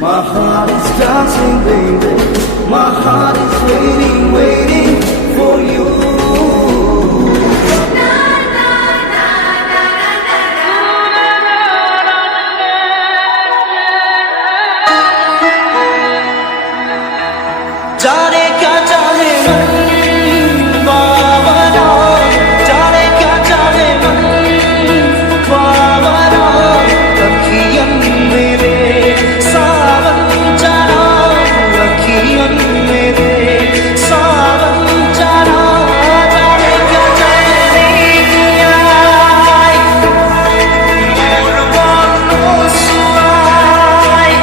My heart is dancing, baby. My heart is waiting, waiting for you. जाने क्या जाने मन बावरा, जाने क्या जाने मन बावरा, अखियन मेरे सावन जाना, अखियन मेरे सावन जाना, जाने क्या जाने मोर वालो सुनाई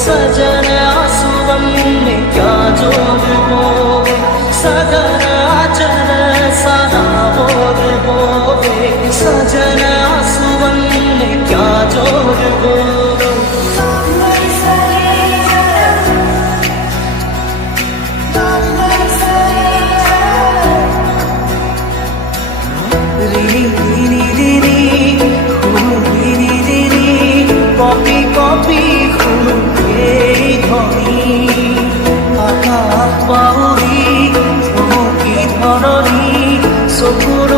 सजन आंसुओं में क्या जोग होवे, सजन आचर सारा बोल होवे, सजन आंसुओं में क्या जोग होवे। कॉपी कॉपी আকাশ পাউরি কি ধরণী চকুৰ